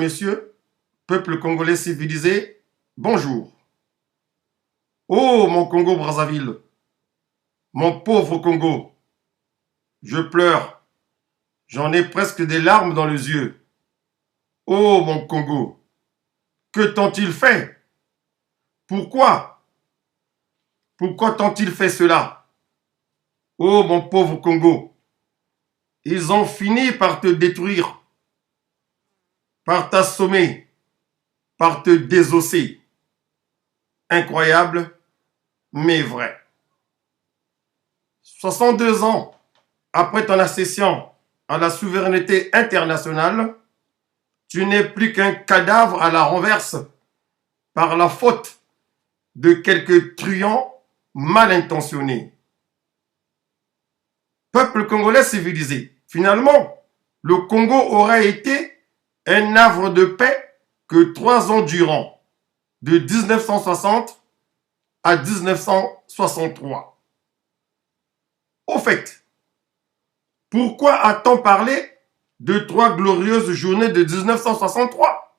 mesdames, messieurs, peuple congolais civilisé, bonjour. Oh, mon Congo-Brazzaville, mon pauvre Congo, je pleure, j'en ai presque des larmes dans les yeux. Oh, mon Congo, que t'ont-ils fait? Pourquoi? Pourquoi t'ont-ils fait cela? Oh, mon pauvre Congo, ils ont fini par te détruire, par t'assommer, par te désosser. Incroyable, mais vrai. 62 ans après ton accession à la souveraineté internationale, tu n'es plus qu'un cadavre à la renverse par la faute de quelques truands mal intentionnés. Peuple congolais civilisé, finalement, le Congo aurait été un havre de paix que 3 ans durant, de 1960 à 1963. Au fait, pourquoi a-t-on parlé de 3 glorieuses journées de 1963?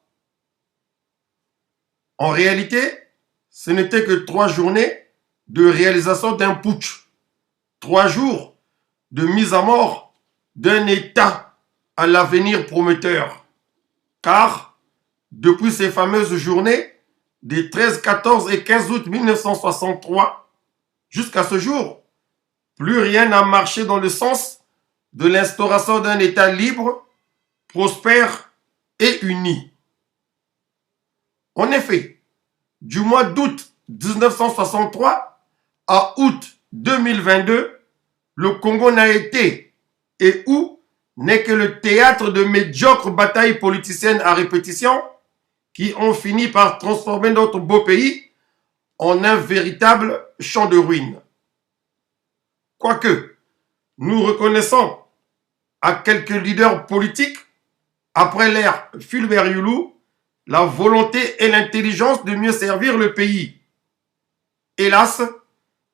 En réalité, ce n'était que 3 journées de réalisation d'un putsch, 3 jours de mise à mort d'un État à l'avenir prometteur. Car, depuis ces fameuses journées des 13, 14 et 15 août 1963, jusqu'à ce jour, plus rien n'a marché dans le sens de l'instauration d'un État libre, prospère et uni. En effet, du mois d'août 1963 à août 2022, le Congo n'a été et où n'est que le théâtre de médiocres batailles politiciennes à répétition qui ont fini par transformer notre beau pays en un véritable champ de ruines. Quoique, nous reconnaissons à quelques leaders politiques, après l'ère Fulbert Youlou, la volonté et l'intelligence de mieux servir le pays. Hélas,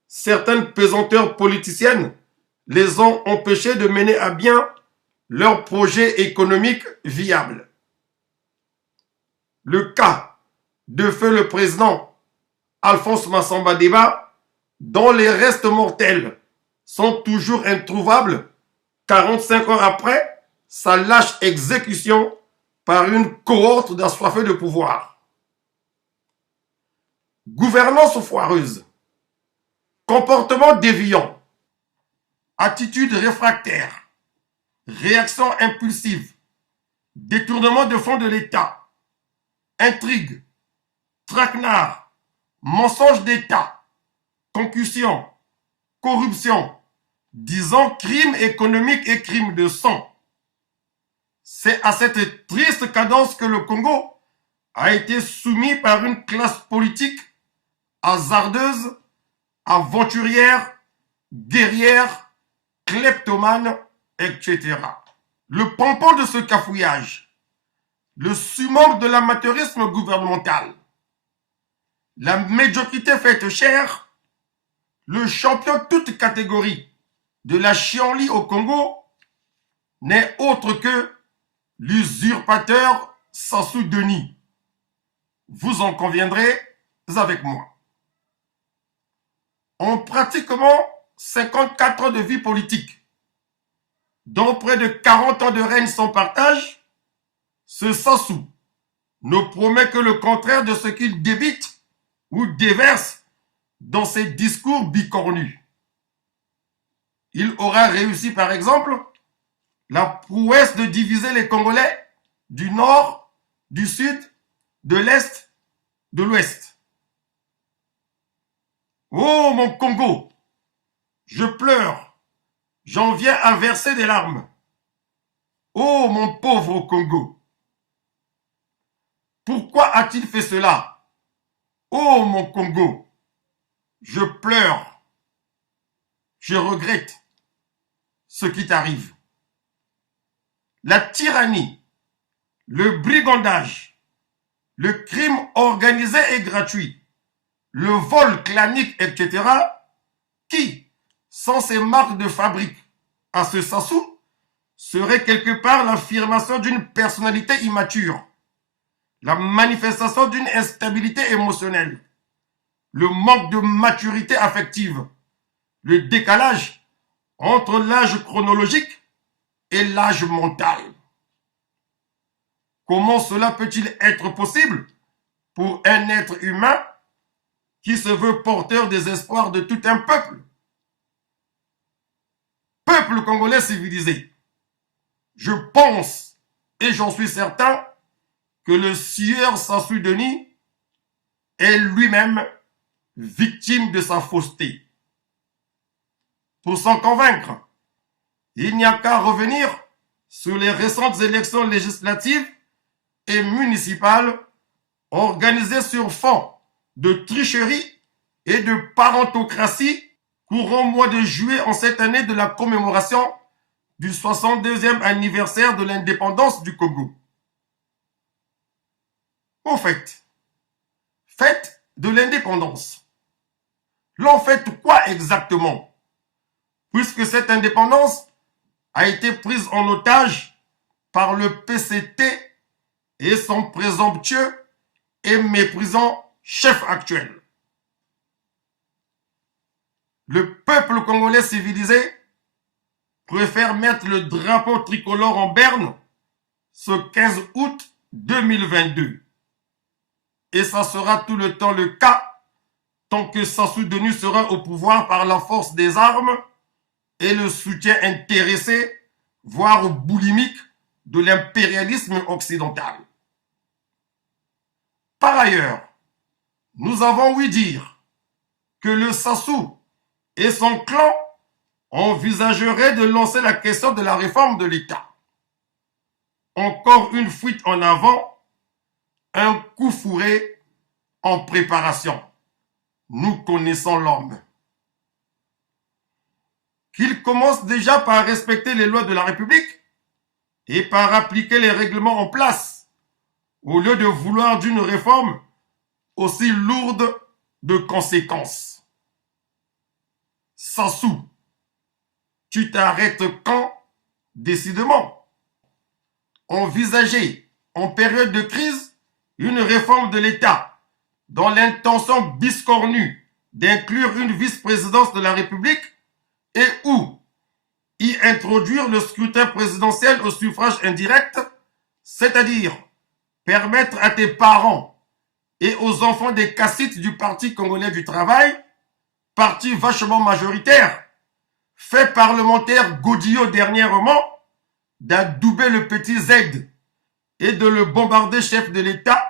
certaines pesanteurs politiciennes les ont empêchés de mener à bien leurs projets économiques viables. Le cas de feu le président Alphonse Massamba Deba, dont les restes mortels sont toujours introuvables 45 ans après sa lâche exécution par une cohorte d'assoiffés de pouvoir. Gouvernance foireuse, comportement déviant, attitude réfractaire, réaction impulsive, détournement de fonds de l'État, intrigue, traquenard, mensonge d'État, concussion, corruption, disons crime économique et crime de sang. C'est à cette triste cadence que le Congo a été soumis par une classe politique hasardeuse, aventurière, guerrière, kleptomane, etc. Le pompon de ce cafouillage, le summum de l'amateurisme gouvernemental, la médiocrité faite chère, le champion toute catégorie de la chienlit au Congo n'est autre que l'usurpateur Sassou Denis. Vous en conviendrez avec moi. En pratiquement 54 ans de vie politique, dont près de 40 ans de règne sans partage, ce Sassou ne promet que le contraire de ce qu'il débite ou déverse dans ses discours bicornus. Il aura réussi par exemple la prouesse de diviser les Congolais du nord, du sud, de l'est, de l'ouest. Oh mon Congo, je pleure, j'en viens à verser des larmes. Oh mon pauvre Congo, pourquoi a-t-il fait cela? Oh mon Congo, je pleure, je regrette ce qui t'arrive. La tyrannie, le brigandage, le crime organisé et gratuit, le vol clanique, etc., qui, sans ces marques de fabrique à ce Sassou, serait quelque part l'affirmation d'une personnalité immature, la manifestation d'une instabilité émotionnelle, le manque de maturité affective, le décalage entre l'âge chronologique et l'âge mental. Comment cela peut-il être possible pour un être humain qui se veut porteur des espoirs de tout un peuple? Peuple congolais civilisé, je pense et j'en suis certain que le sieur Sassou Denis est lui-même victime de sa fausseté. Pour s'en convaincre, il n'y a qu'à revenir sur les récentes élections législatives et municipales organisées sur fond de tricherie et de parentocratie courant mois de juillet en cette année de la commémoration du 62e anniversaire de l'indépendance du Congo. Au fait, fête de l'indépendance. L'on fête quoi exactement? Puisque cette indépendance a été prise en otage par le PCT et son présomptueux et méprisant chef actuel. Le peuple congolais civilisé préfère mettre le drapeau tricolore en berne ce 15 août 2022. Et ça sera tout le temps le cas tant que Sassou Denis sera au pouvoir par la force des armes et le soutien intéressé, voire boulimique, de l'impérialisme occidental. Par ailleurs, nous avons ouï dire que le Sassou et son clan envisageraient de lancer la question de la réforme de l'État. Encore une fuite en avant, un coup fourré en préparation. Nous connaissons l'homme. Qu'il commence déjà par respecter les lois de la République et par appliquer les règlements en place, au lieu de vouloir d'une réforme aussi lourde de conséquences. Sassou, tu t'arrêtes quand? Décidément. Envisager, en période de crise, une réforme de l'État dans l'intention biscornue d'inclure une vice-présidence de la République et ou y introduire le scrutin présidentiel au suffrage indirect, c'est-à-dire permettre à tes parents et aux enfants des caciques du Parti congolais du travail, parti vachement majoritaire, fait parlementaire Godillot dernièrement, d'adouber le petit Z et de le bombarder chef de l'État,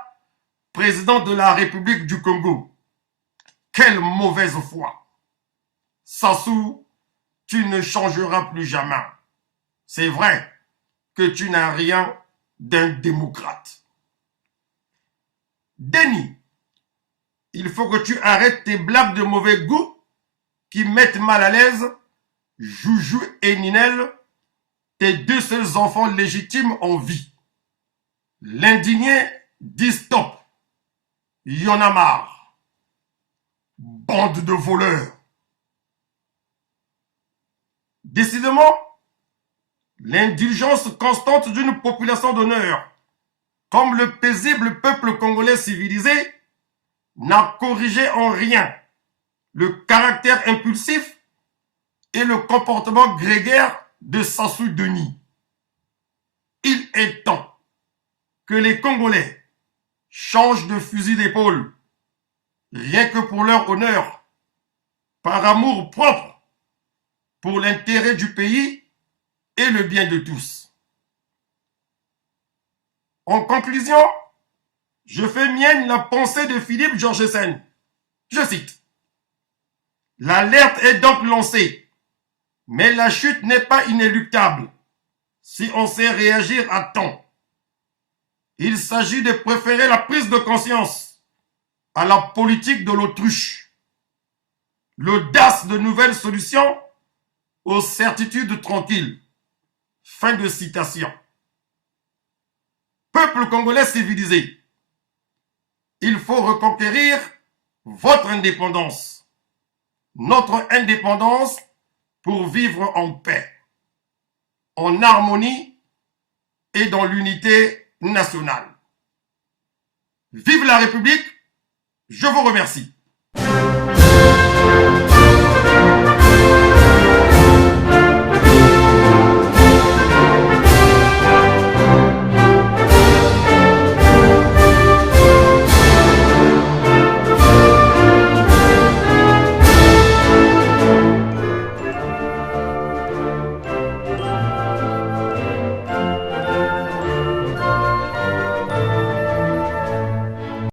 président de la République du Congo. Quelle mauvaise foi! Sassou, tu ne changeras plus jamais. C'est vrai que tu n'as rien d'un démocrate. Denis, il faut que tu arrêtes tes blagues de mauvais goût qui mettent mal à l'aise Joujou et Ninel, tes deux seuls enfants légitimes en vie. L'indigné dit stop. Il y en a marre. Bande de voleurs. Décidément, l'indulgence constante d'une population d'honneur, comme le paisible peuple congolais civilisé, n'a corrigé en rien le caractère impulsif et le comportement grégaire de Sassou Denis. Il est temps que les Congolais changent de fusil d'épaule, rien que pour leur honneur, par amour propre, pour l'intérêt du pays et le bien de tous. En conclusion, je fais mienne la pensée de Philippe Georgessen. Je cite: l'alerte est donc lancée, mais la chute n'est pas inéluctable si on sait réagir à temps. Il s'agit de préférer la prise de conscience à la politique de l'autruche, l'audace de nouvelles solutions aux certitudes tranquilles. Fin de citation. Peuple congolais civilisé, il faut reconquérir votre indépendance, notre indépendance pour vivre en paix, en harmonie et dans l'unité nationale. Vive la République! Je vous remercie.